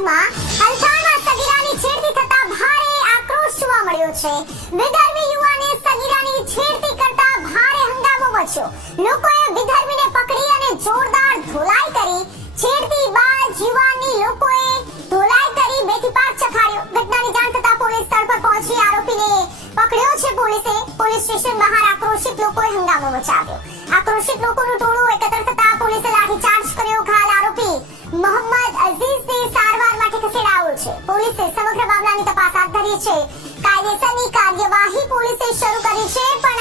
સુરતમાં હલથાણમાં સગીરાની છેડતી થતા ભારે આક્રોશ જોવા મળ્યો છે. વિધર્મી યુવાને સગીરાની છેડતી કરતા ભારે હંગામો મચ્યો. લોકોએ વિધર્મીને પકડી અને જોરદાર ધોલાઈ કરી. છેડતી બાદ યુવાનની લોકોએ ધોલાઈ કરી બેથી પાક ચખાડ્યો. ઘટનાની જાણ થતા પોલીસ સ્થળ પર પહોંચી આરોપીને પકડ્યો છે. પોલીસ સ્ટેશન બહાર આક્રોશિત લોકોએ હંગામો મચાવ્યો. આક્રોશિત લોકોનું ટોળું એકત્ર થતા પોલીસે લાઠીચાર્જ કર્યો. ઘાયલ આરોપી મોહમ્મદ અઝીઝને સારવાર માટે ખસેડાયો છે. પોલીસે સમગ્ર મામલાની તપાસ હાથ ધરી છે. કાયદેસરની કાર્યવાહી પોલીસે શરૂ કરી છે. પણ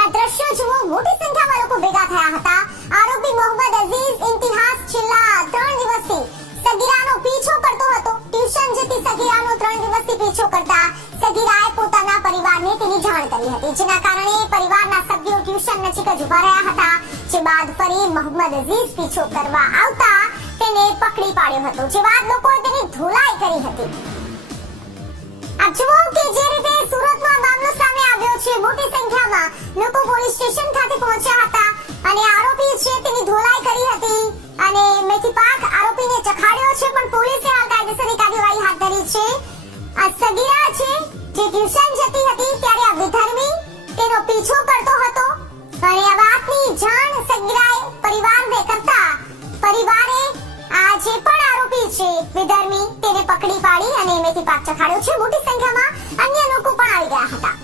આ દ્રશ્યો જુઓ, મોટી સંખ્યામાં લોકો ભેગા થયા હતા. આરોપી મોહમ્મદ અઝીઝ ઇમ્તિહાસ છેલ્લા 3 દિવસથી સગીરાનો પીછો કરતો હતો. ટ્યુશન જતી સગીરાનો 3 દિવસથી પીછો કરતા સગીરાએ પોતાના પરિવારને તેની જાણ કરી હતી, જેના કારણે પરિવારના સભ્યો ટ્યુશન નજીક જ ઉભા રહ્યા હતા. જે બાદ ફરી મોહમ્મદ અઝીઝ પીછો કરવા આવતા તેને પકડી પાડ્યો હતો. જે બાદ લોકોએ તેની ધોલાઈ કરી હતી. આપ જુઓ કે જે રીતે સુરતમાં મામલો સામે આવ્યો છે. મોટી સંખ્યામાં લોકો પોલીસ સ્ટેશન ખાતે પહોંચ્યા હતા અને આરોપી છે તેની ધોલાઈ કરી હતી અને મેથી પાક આરોપીને ચખાડ્યો છે. પણ પોલીસે હાલ કાયદેસરની કાર્યવાહી હાથ ધરી છે. આ સગીરા છે જે ટ્યુશન જતી હતી ત્યારે આ વિધર્મી તેનો પીછો કરતો હતો અને આ વાતની જાણ સગીરાએ પરિવારને કરતા પરિવારે આ જે પણ આરોપી છે વિધર્મી તેને પકડી પાડી અને મેથી પાક ચખાડ્યો છે. મોટી સંખ્યામાં અન્ય લોકો પણ આવી ગયા હતા.